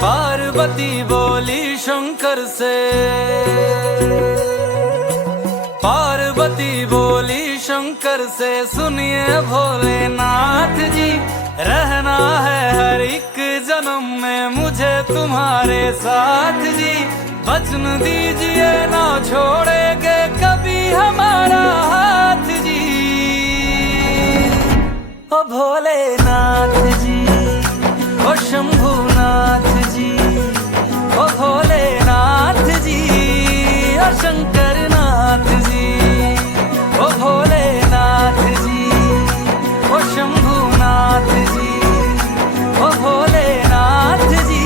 पार्वती बोली शंकर से, पार्वती बोली शंकर से, सुनिए भोलेनाथ जी, रहना है हर एक जन्म में मुझे तुम्हारे साथ जी। वचन दीजिए ना छोड़ेंगे कभी हमारा हाथ जी। ओ भोलेनाथ जी, ओ शंभुनाथ जी, ओ भोलेनाथ जी, ओ शंकरनाथ जी, ओ भोलेनाथ जी, ओ शंभुनाथ जी, ओ भोलेनाथ जी,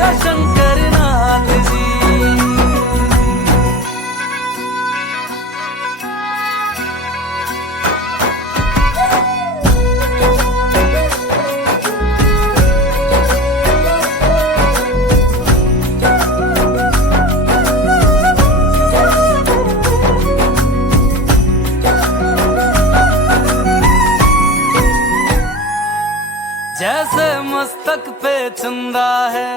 ओ शंकरनाथ जी। जैसे मस्तक पे चंदा है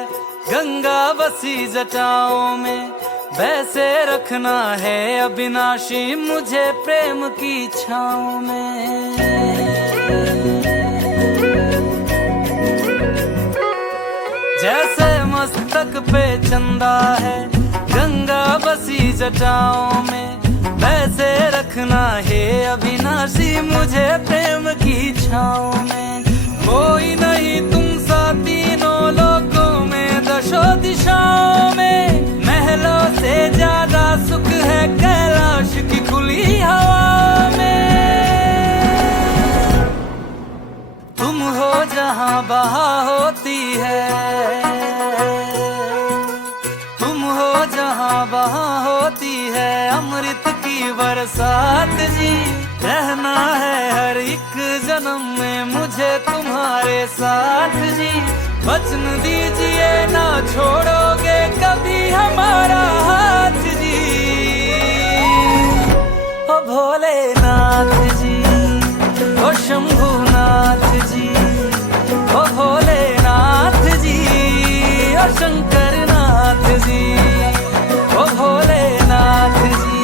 गंगा बसी जटाओं में, वैसे रखना है अविनाशी मुझे प्रेम की छाँव में। जैसे मस्तक पे चंदा है गंगा बसी जटाओं में, वैसे रखना है अविनाशी मुझे प्रेम की छाँव में। कोई नहीं तुम सा तीनों लोकों में, दशों दिशाओं में, महलों से ज्यादा सुख है कैलाश की खुली हवा में। तुम हो जहां बहा होती है, तुम हो जहां बहा होती है अमृत की बरसात जी। रहना है हर एक जन्म में मुझे तुम्हारे साथ जी। वचन दीजिए ना छोड़ोगे कभी हमारा हाथ जी। ओ भोलेनाथ जी, ओ शंभुनाथ जी, ओ भोलेनाथ जी, ओ शंकरनाथ जी, ओ भोलेनाथ जी,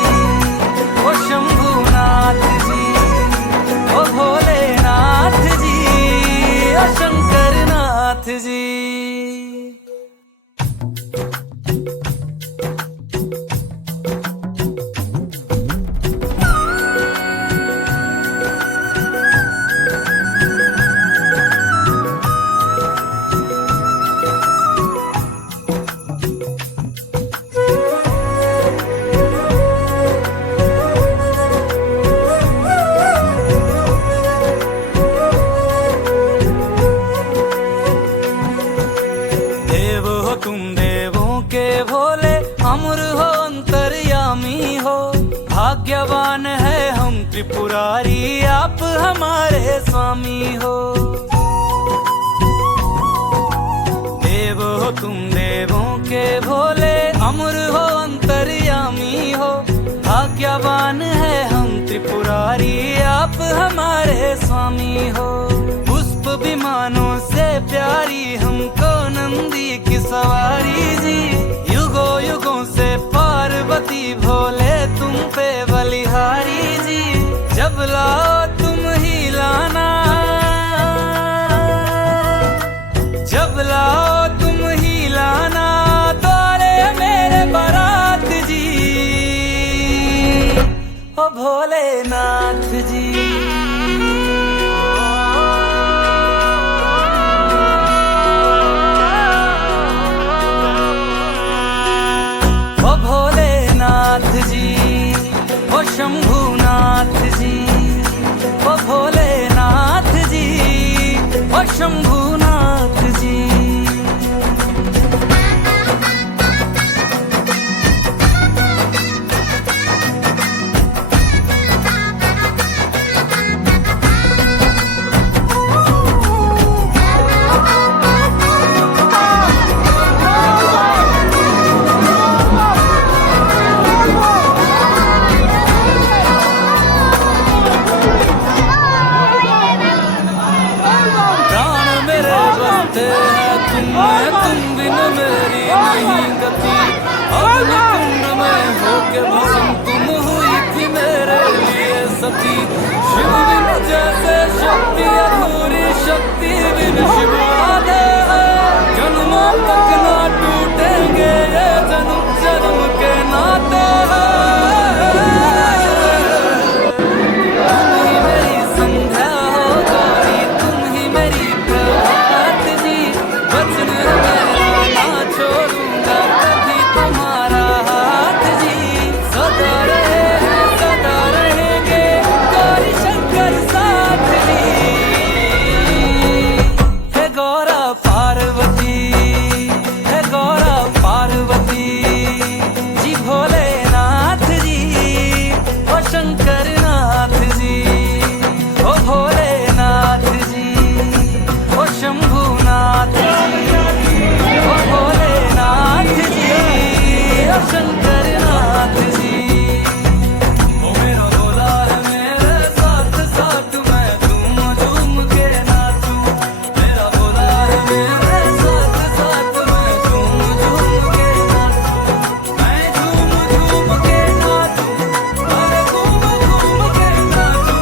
ओ शंभुनाथ जी, ओ भोलेनाथ जी, ओ शंकरनाथ जी। तुम देवों के भोले अमर हो अंतर्यामी हो, भाग्यवान है हम त्रिपुरारी आप हमारे स्वामी हो। देव हो तुम देवों के भोले अमर हो अंतर्यामी हो, भाग्यवान है हम त्रिपुरारी आप हमारे स्वामी हो। पुष्प विमानों से प्यारी हमको नंदी की सवारी जी, युगों युगों से पार्वती भोले तुम पे बलिहारी जी। जब लाओ तुम ही लाना, जब लाओ तुम ही लाना द्वारे मेरे बारात जी। ओ भोलेनाथ जी, ओ शंभुनाथ जी, ओ भोलेनाथ जी, ओ शंभुनाथ जी। कहते हैं तुम बिन मेरी नहीं गति। अग्निकुंड में होके भस्म तुम हुई थी मेरे लिए सती। शिव बिन जैसे शक्ति अधूरी, शक्ति बिन शिव आधे हैं। जन्मों तक ना टूटेंगे ये जन्म जन्म के नाते हैं। तुम ही मेरी संध्या हो गौरी, तुम ही मेरी प्रभात जी। वचन मेरा ना छोड़ूंगा कभी तुम्हारा हाथ जी। सदा रहेंगे गौरी शंकर साथ जी। हे गौरा पार्वती, हे गौरा पार्वती जी। भोलेनाथ जी, ओ शंकर नाथ जी, ओ भोलेनाथ जी, ओ शंभुनाथ जी, ओ भोलेनाथ जी, ओ शंकर नाथ जी। ओ मेरा भोला है मेरे साथ साथ, मैं झूम झूम के नाचूं। मेरा भोला है मेरे साथ साथ, मैं झूम झूम के नाचूं। मैं झूम झूम के नाचूं, अरे घूम घूम के नाचूं।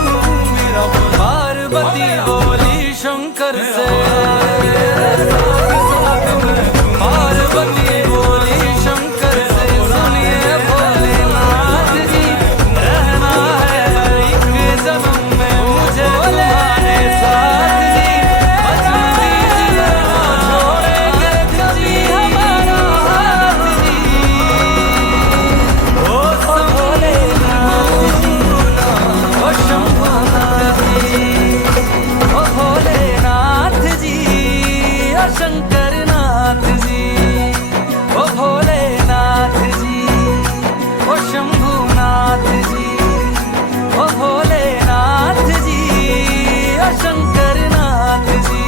मेरा पार्वती बोली शंकर से, पार्वती बोली शंकर से, सुनिए भोलेनाथ जी। रहना है हर एक जन्म में मुझे तुम्हारे साथ जी। वचन दीजिए ना छोड़ेंगे कभी हमारा हाथ जी। ओ भोलेनाथ जी, ओ शंभुनाथ जी, ओ भोलेनाथ जी, ओ शंकर नाथ जी, ओ भोलेनाथ जी, ओ शंभुनाथ जी, ओ भोलेनाथ जी, ओ शंकर नाथ जी।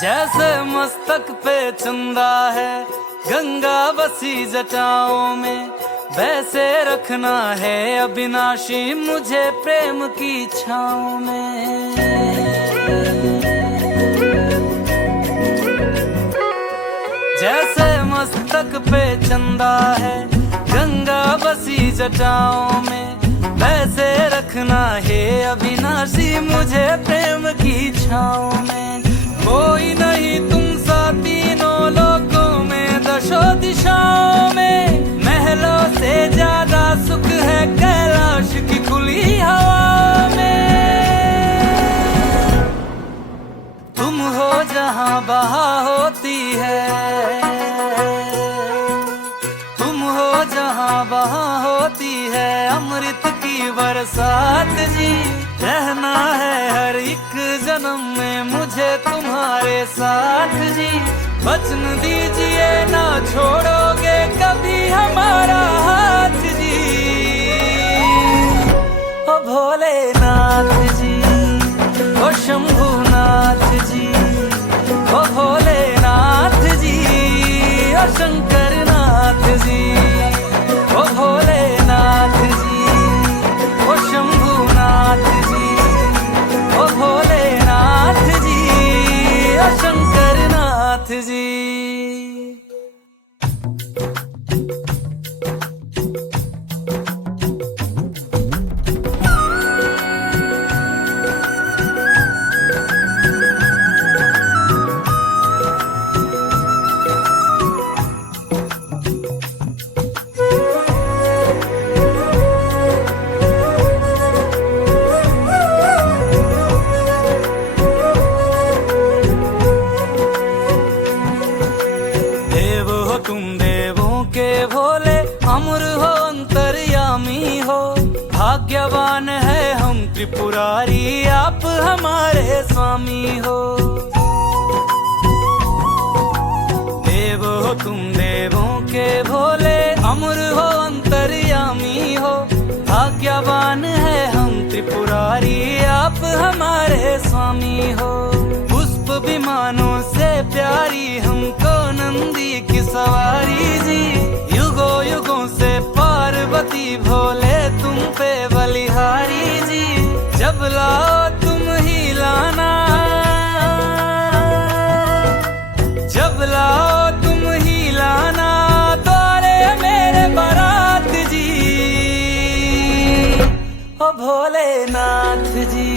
जैसे मस्तक पे चंदा है गंगा बसी जटाओं में, वैसे रखना है अविनाशी मुझे प्रेम की छाँव में। जैसे मस्तक पे चंदा है गंगा बसी जटाओं में, वैसे रखना है अविनाशी मुझे प्रेम की छाँव में। कोई नहीं तुम सा तीनों लोकों में, दशों दिशाओं में। महलों से ज्यादा सुख है कैलाश की खुली हवा में। तुम हो जहाँ बहा होती है, तुम हो जहाँ बहा होती है अमृत की बरसात जी। रहना है हर एक जन्म में मुझे तुम्हारे साथ जी। वचन दीजिए ना छोड़ोगे कभी हमारा हाथ जी। ओ भोलेनाथ जी, ओ शंभुनाथ जी, ओ भोलेनाथ जी, ओ शंकर नाथ जी, ओ भोलेनाथ जी, ओ शंभुनाथ जी, ओ भोलेनाथ जी, ओ शंकर नाथ जी। भाग्यवान है हम त्रिपुरारी, आप हमारे स्वामी हो। देव हो तुम देवों के भोले, अमर हो अंतर्यामी। प्यारी हमको नंदी की सवारी जी। युगों युगों से पार्वती भोले तुम पे बलिहारी जी। जब लाओ तुम ही लाना, जब लाओ तुम ही लाना द्वारे मेरे बारात जी। ओ भोलेनाथ जी।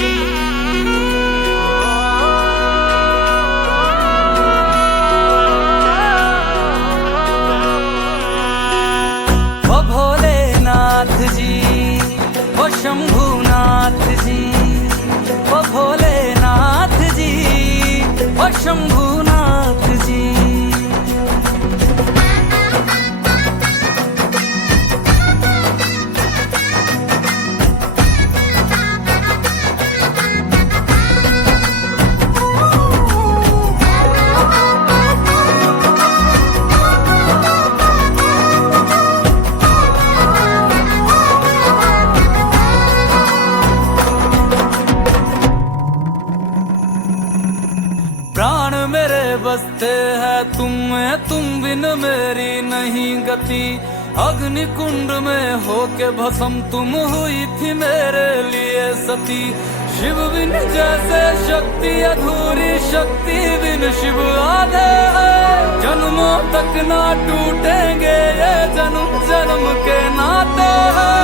ओ भोलेनाथ जी, ओ शंभुनाथ जी, ओ भोलेनाथ जी, ओ शंभुनाथ जी। प्राण मेरे बसते हैं तुम में, तुम बिन मेरी नहीं गति। अग्नि कुंड में होके भस्म तुम हुई थी मेरे लिए सती। शिव बिन जैसे शक्ति अधूरी, शक्ति बिन शिव आधे हैं। जन्मों तक ना टूटेंगे ये जन्म जन्म के नाते हैं।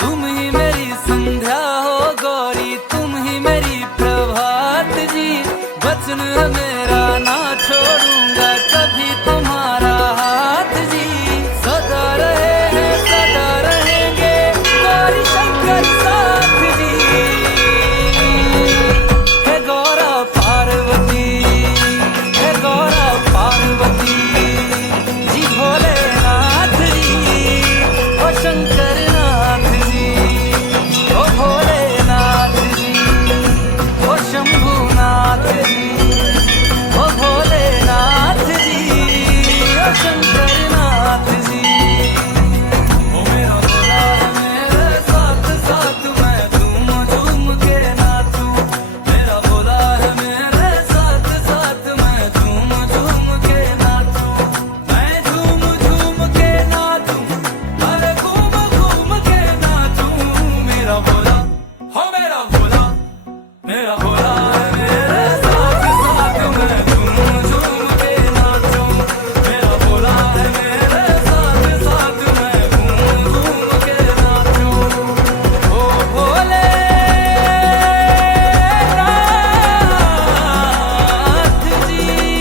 तुम ही मेरी संध्या हो गौरी, तुम ही मेरी प्रभात जी। वचन मेरा ना छोड़ूंगा कभी तुम्हारा हाथ जी। सदा रहे हैं सदा रहेंगे गौरी शंकर साथ जी। हे गौरा पार्वती, हे गौरा पार्वती जी। भोलेनाथ जी, ओ शंकर नाथ जी, ओ भोलेनाथ जी, ओ शंभुनाथ जी, ओ भोलेनाथ जी, ओ शंकर।